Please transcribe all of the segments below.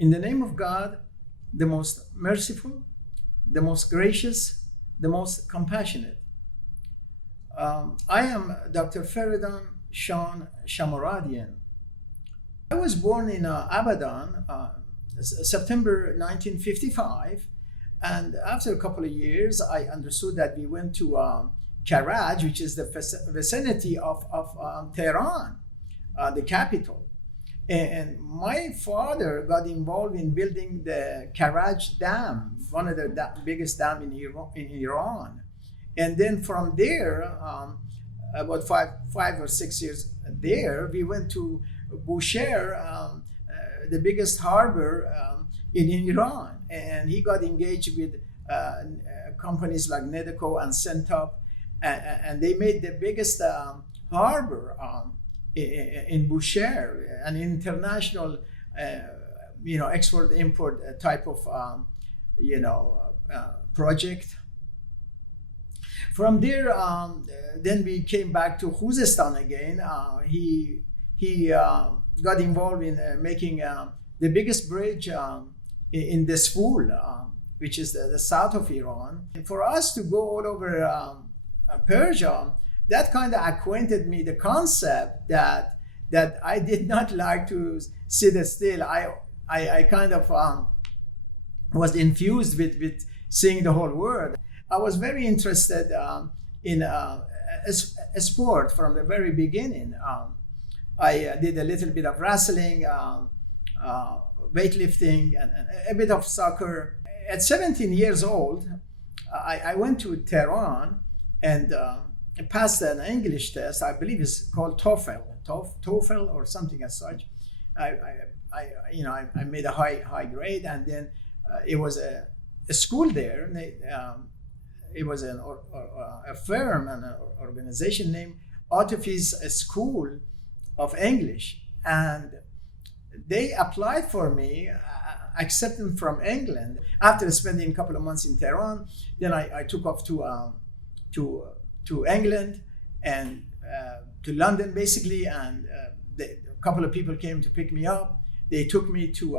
In the name of God, the most merciful, the most gracious, the most compassionate. I am Dr. Feridun Shawn Shahmoradin. I was born in Abadan, September 1955, and after a couple of years, I understood that we went to Karaj, which is the vicinity of Tehran, the capital. And my father got involved in building the Karaj Dam, one of the biggest dams in Iran. And then from there, about five or 6 years there, we went to Bushehr, the biggest harbor in Iran. And he got engaged with companies like Nedeco and Centop, and they made the biggest harbor in Bushehr, an international, export-import type of, project. From there, then we came back to Khuzestan again. He got involved in making the biggest bridge in the Sful, which is the south of Iran. And for us to go all over Persia, that kind of acquainted me the concept that I did not like to sit still. I kind of was infused with seeing the whole world. I was very interested in a sport from the very beginning. I did a little bit of wrestling, weightlifting, and a bit of soccer. At 17 years old, I went to Tehran and passed an English test. I believe it's called TOEFL or something as such. I made a high grade, and then it was a school there. It was a firm and an organization named Atif's School of English, and they applied for me, accepted from England. After spending a couple of months in Tehran, then I took off to England and to London basically, and a couple of people came to pick me up. They took me to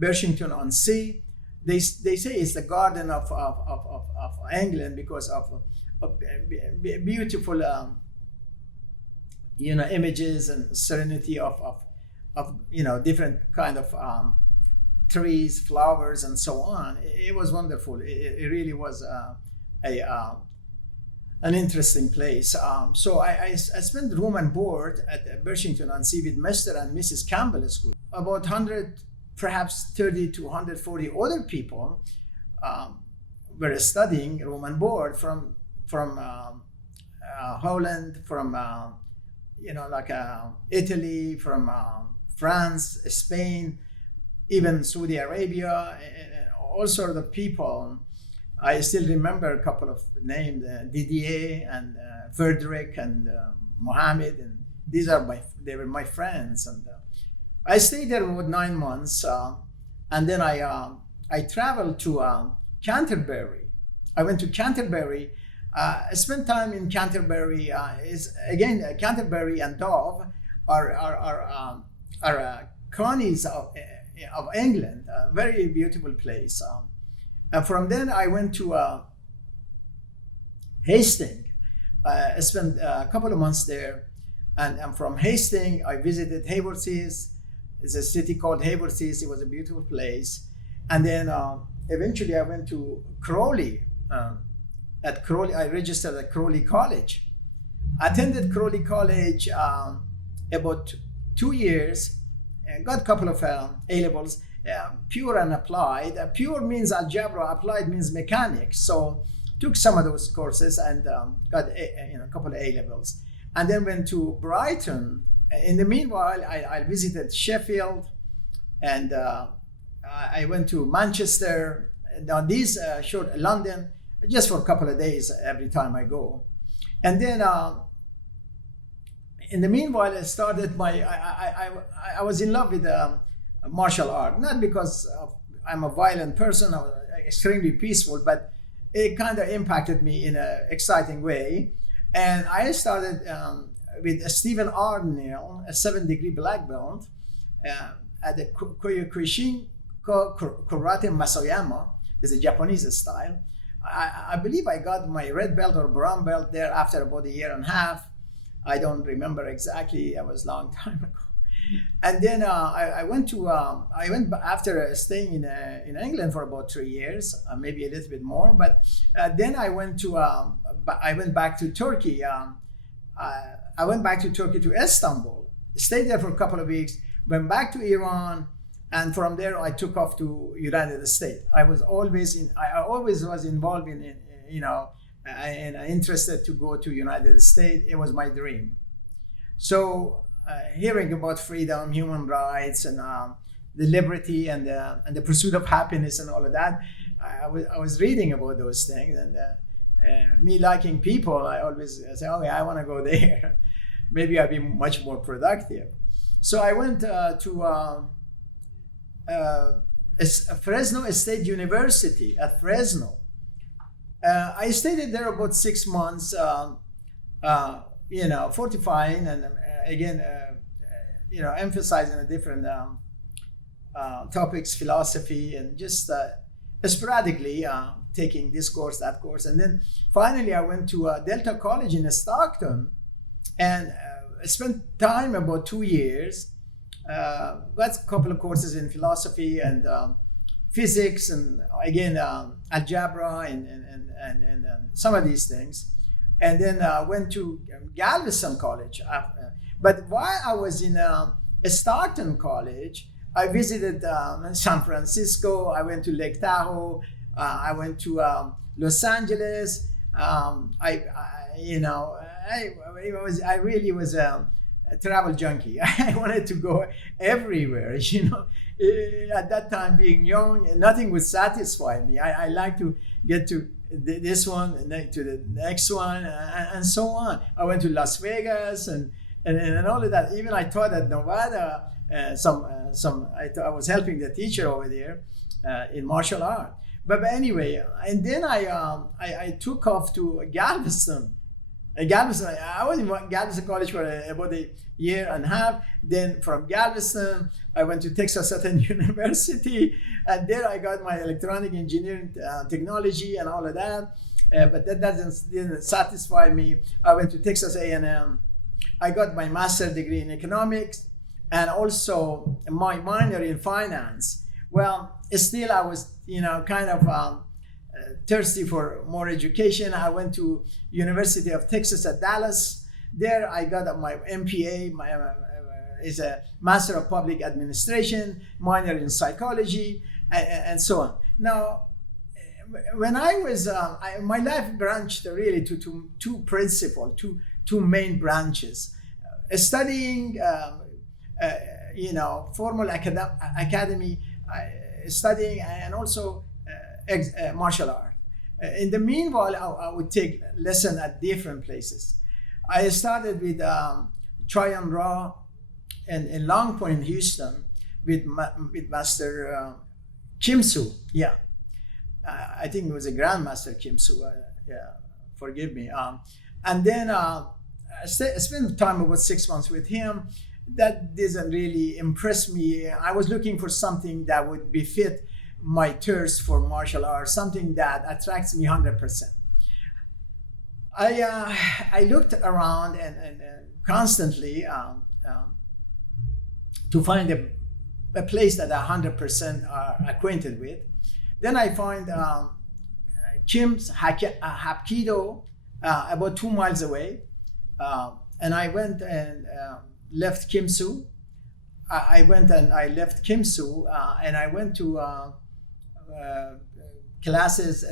Birchington-on-Sea. They say it's the garden of England because of beautiful images and serenity of different kind of trees, flowers, and so on. It was wonderful. It really was an interesting place. So I spent room and board at Birchington-on-Sea with Mr. and Mrs. Campbell's School. About 100, perhaps 30 to 140 other people were studying room and board from Holland, from Italy, from France, Spain, even Saudi Arabia, all sorts of people. I still remember a couple of names, Didier and Frederick and Mohammed, and they were my friends. And I stayed there about 9 months, and then I traveled to Canterbury. I went to Canterbury. I spent time in Canterbury. Canterbury and Dove are colonies of England. A very beautiful place. And from then I went to Hastings. I spent a couple of months there, and from Hastings I visited Haworth's. It's a city called Haworth's. It was a beautiful place. And then eventually I went to Crawley. At Crawley, I registered at Crawley College. I attended Crawley College about 2 years, and got a couple of A-levels, pure and applied. Pure means algebra, applied means mechanics. So took some of those courses and got a couple of A-levels. And then went to Brighton. In the meanwhile, I visited Sheffield, and I went to Manchester. Now these London, just for a couple of days every time I go. And then in the meanwhile, I started I was in love with martial art, not because I'm a violent person, I was extremely peaceful, but it kind of impacted me in an exciting way. And I started with Stephen Arnell, a 7-degree black belt, at the Kyokushin Karate Masoyama, is a Japanese style. I believe I got my red belt or brown belt there after about a year and a half. I don't remember exactly. It was a long time ago. And then I went after staying in England for about 3 years, maybe a little bit more. But then I went back to Turkey. I went back to Turkey, to Istanbul. Stayed there for a couple of weeks. Went back to Iran, and from there I took off to United States. I always was involved in and interested to go to United States. It was my dream. So hearing about freedom, human rights, and the liberty and the pursuit of happiness and all of that, I was reading about those things, and me liking people, I always say, okay, I want to go there. Maybe I'll be much more productive. So I went to Fresno State University at Fresno. I stayed there about 6 months, fortifying and again, emphasizing the different topics, philosophy, and just sporadically taking this course, that course. And then finally I went to Delta College in Stockton, and I spent time, about 2 years, got a couple of courses in philosophy and physics, and again algebra and some of these things. And then went to Galveston College. But while I was in Stockton College, I visited San Francisco. I went to Lake Tahoe. I went to Los Angeles. I really was a travel junkie. I wanted to go everywhere. At that time, being young, nothing would satisfy me. I like to get to this one and then to the next one, and so on. I went to Las Vegas and all of that. Even I taught at Nevada. I was helping the teacher over there in martial art. But anyway, and then I took off to Galveston. I was in Galveston College for about a year and a half. Then from Galveston, I went to Texas A&M University, and there I got my electronic engineering technology and all of that. But that didn't satisfy me. I went to Texas A&M. I got my master's degree in economics and also my minor in finance. Well, still I was, kind of thirsty for more education. I went to University of Texas at Dallas. There I got my MPA, is a Master of Public Administration, minor in psychology, and so on. Now, when I was, my life branched really to two main branches. Studying, formal academy, studying, and also martial art. In the meanwhile, I would take lessons at different places. I started with Tryon Raw in Long Point in Houston with Master Kim Soo. Yeah, I think it was a Grandmaster Kim Soo. Forgive me. And then I spent time, about 6 months with him. That doesn't really impress me. I was looking for something that would befit my thirst for martial arts, something that attracts me 100%. I looked around and constantly to find a place that 100% are acquainted with. Then I find Kim's Hapkido about 2 miles away, and I went and left Kim Soo. I went and I left Kim Soo, and I went to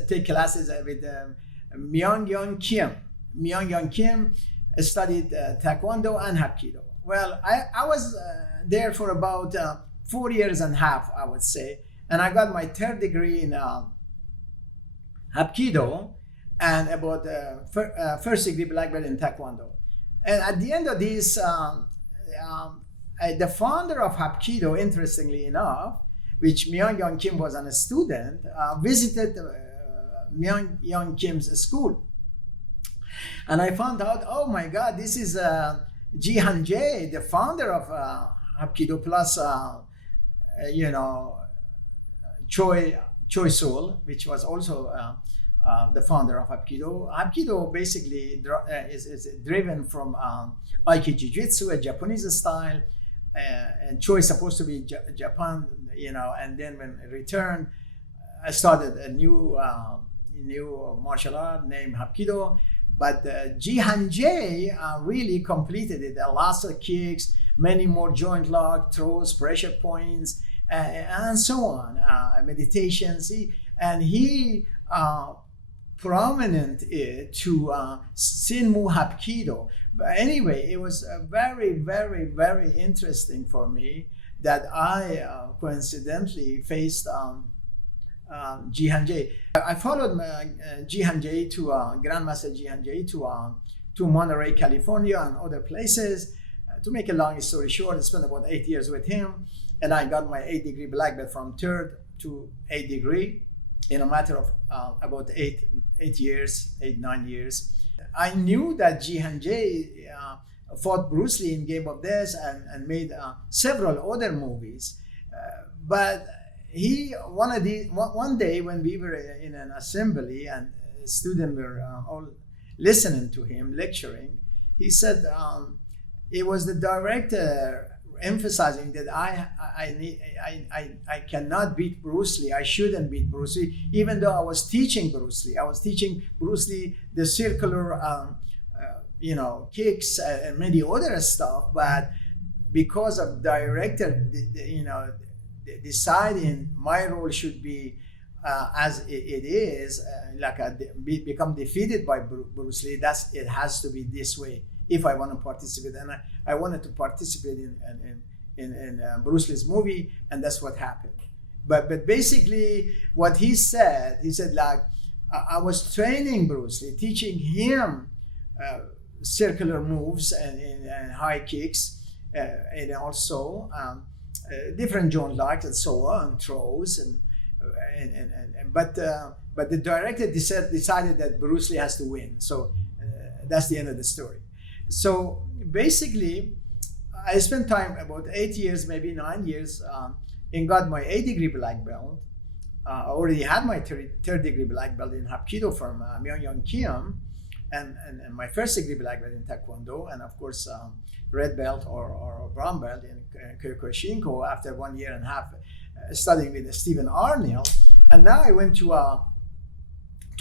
take classes with Myung-Yeon Kim. Myung-Yeon Kim studied Taekwondo and Hapkido. Well, I was there for about 4 years and a half, I would say, and I got my third degree in Hapkido and about first degree black belt in Taekwondo. And at the end of this, the founder of Hapkido, interestingly enough, which Myung-Yeon Kim was a student, visited Myung-Yeon Kim's school. And I found out, oh my God, this is Ji Han Jae, the founder of Hapkido, plus you know, Choi Sool, which was also the founder of Hapkido. Hapkido basically is driven from Aiki Jiu-Jitsu, a Japanese style, and Choi is supposed to be Japan, you know, and then when I returned, I started a new martial art named Hapkido. But Jihan J really completed it. Lots of kicks, many more joint lock, throws, pressure points, and so on. Meditations. He prominent to Sinmu Hapkido. But anyway, it was very, very, very interesting for me that I coincidentally faced Jihan J. I followed Jihan J to Grandmaster Jihan J to Monterey, California, and other places. To make a long story short, I spent about 8 years with him, and I got my 8th-degree black belt from 3rd to 8th degree in a matter of about 9 years. I knew that Jihan J fought Bruce Lee in Game of Death and made several other movies, but one day when we were in an assembly and students were all listening to him lecturing, he said it was the director emphasizing that I cannot beat Bruce Lee. I shouldn't beat Bruce Lee, even though I was teaching Bruce Lee. I was teaching Bruce Lee the circular, kicks and many other stuff. But because of director, deciding my role should be as it is, become defeated by Bruce Lee. It has to be this way if I want to participate, and I wanted to participate in Bruce Lee's movie, and that's what happened. But basically, what he said like I was training Bruce Lee, teaching him circular moves and high kicks, and also different joint locks and so on, throws but the director decided that Bruce Lee has to win. So that's the end of the story. So basically, I spent time about 8 years, maybe 9 years, and got my 8th-degree black belt. I already had my 3rd-degree black belt in Hapkido from Myung-Young Kim, and my 1st-degree black belt in Taekwondo, and of course red belt or brown belt in Kyokushinko after 1 year and a half studying with Stephen Arnell. And now I went to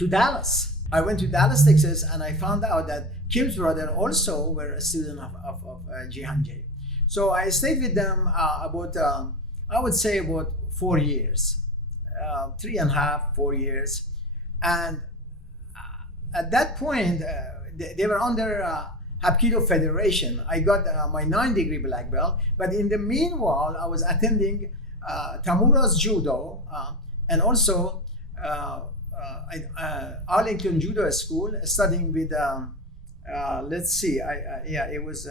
Dallas. I went to Dallas, Texas, and I found out that Kim's brother also were a student of Jihan J. So I stayed with them about, I would say about 4 years, 3.5, 4 years. And at that point, they were under Hapkido Federation. I got my 9th-degree black belt, but in the meanwhile, I was attending Tamura's Judo and also Arlington Judo School, studying with, it was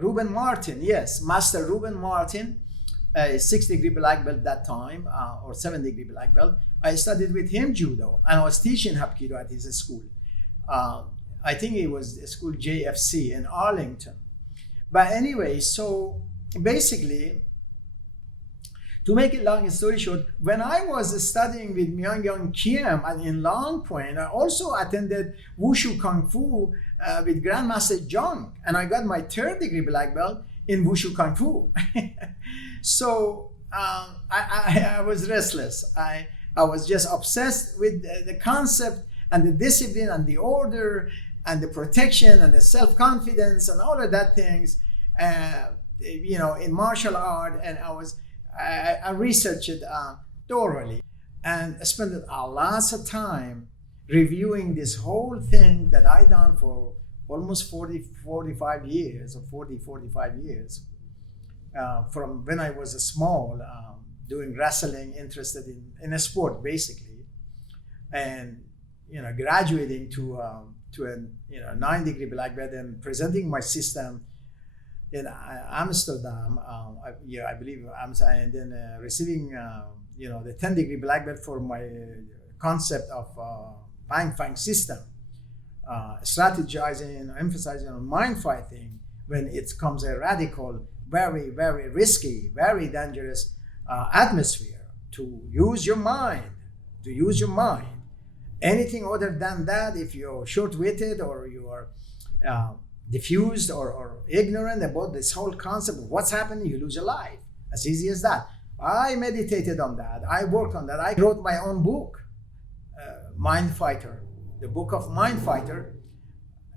Ruben Martin, yes, Master Ruben Martin, a 6th-degree black belt that time, or 7th-degree black belt. I studied with him Judo, and I was teaching Hapkido at his school. I think it was school JFC in Arlington. But anyway, so basically, to make it long story short, when I was studying with Myung-Young Kim in Long Point, I also attended Wushu Kung Fu with Grandmaster Jung, and I got my 3rd-degree black belt in Wushu Kung Fu. So I was restless. I was just obsessed with the concept and the discipline and the order and the protection and the self-confidence and all of that things, in martial art. And I researched it thoroughly and spent lots of time reviewing this whole thing that I done for almost 45 years, from when I was small, doing wrestling, interested in a sport basically, and graduating to a 9th-degree black belt and presenting my system in Amsterdam, I believe Amsterdam, and then receiving the 10th-degree black belt for my concept of Fang system, strategizing, emphasizing on mind fighting when it comes a radical, very, very risky, very dangerous atmosphere to use your mind, Anything other than that, if you're short-witted or you are diffused or ignorant about this whole concept of what's happening, you lose your life. As easy as that. I meditated on that. I worked on that. I wrote my own book, Mind Fighter, the book of Mind Fighter,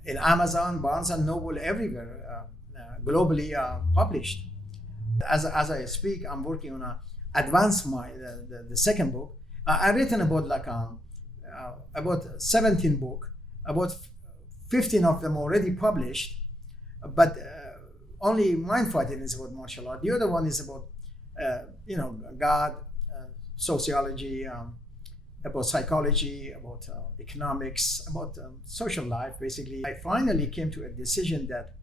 in Amazon, Barnes and Noble, everywhere, globally published. As I speak, I'm working on Advanced Mind, the second book. I've written about 17 books, about 15 of them already published, but only Mind Fighting is about martial art. The other one is about, God, sociology, about psychology, about economics, about social life, basically. I finally came to a decision that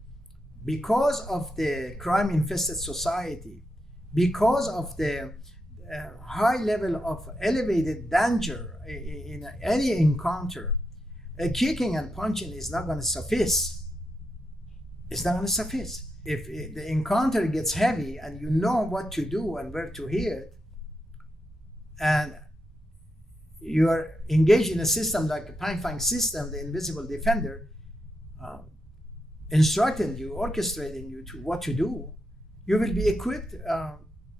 because of the crime-infested society, because of the high level of elevated danger in any encounter, kicking and punching is not going to suffice. It's not going to suffice. If the encounter gets heavy and you know what to do and where to hit, and you are engaged in a system like the Fang system, the invisible defender, instructing you, orchestrating you to what to do, you will be equipped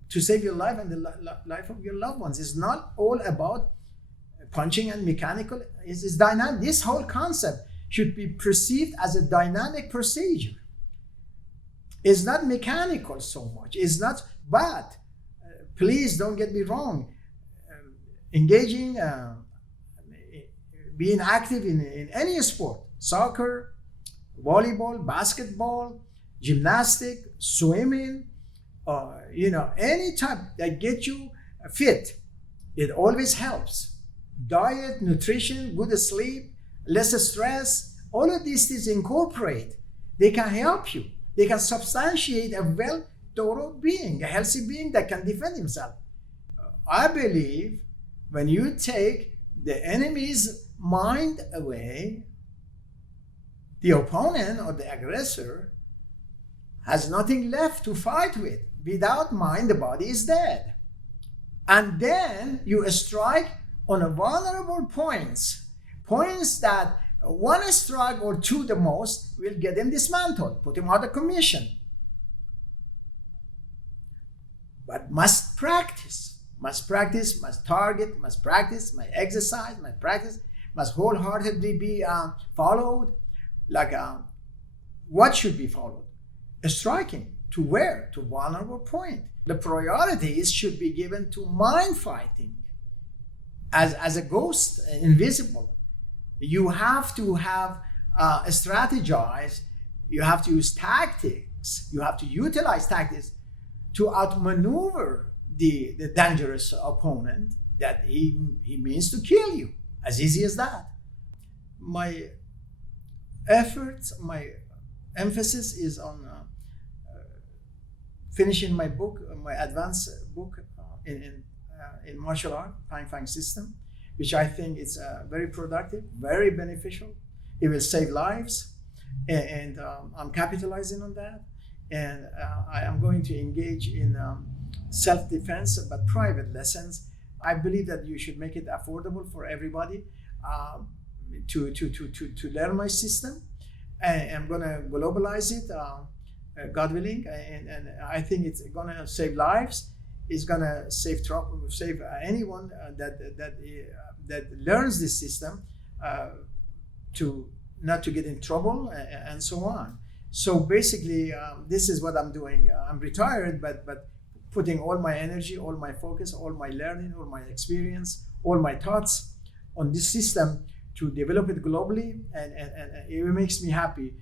to save your life and the life of your loved ones. It's not all about punching and mechanical. It's dynamic. This whole concept should be perceived as a dynamic procedure. It's not mechanical so much. It's not, but please don't get me wrong. Engaging, being active in any sport, soccer, volleyball, basketball, gymnastic, swimming, any type that gets you fit, it always helps. Diet, nutrition, good sleep, less stress, all of these things incorporate. They can help you. They can substantiate a well-thought being, a healthy being that can defend himself. I believe when you take the enemy's mind away, the opponent or the aggressor has nothing left to fight with. Without mind, the body is dead. And then you strike on a vulnerable points that one strike or two the most will get him dismantled, put him out of commission. But must practice, must target, must practice, must exercise, must practice, must wholeheartedly be followed. Like what should be followed? A striking. To where? To vulnerable point. The priorities should be given to mind fighting. As a ghost, invisible. You have to have strategize. You have to use tactics. You have to utilize tactics to outmaneuver the dangerous opponent that he means to kill you. As easy as that. My efforts, my emphasis is on finishing my book, my advanced book in martial art, Fang system, which I think is very productive, very beneficial. It will save lives, and I'm capitalizing on that. And I am going to engage in self-defense, but private lessons. I believe that you should make it affordable for everybody to learn my system. And I'm going to globalize it, God willing, and I think it's going to save lives. It's going to save anyone that learns this system to not to get in trouble and so on. So basically, this is what I'm doing. I'm retired, but putting all my energy, all my focus, all my learning, all my experience, all my thoughts on this system to develop it globally, and it makes me happy.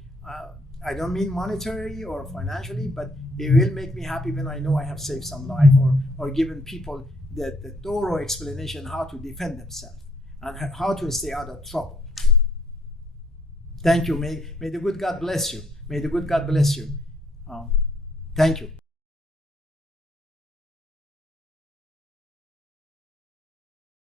I don't mean monetarily or financially, but it will make me happy when I know I have saved some life or given people the thorough explanation how to defend themselves and how to stay out of trouble. Thank you. May the good God bless you. May the good God bless you. Thank you.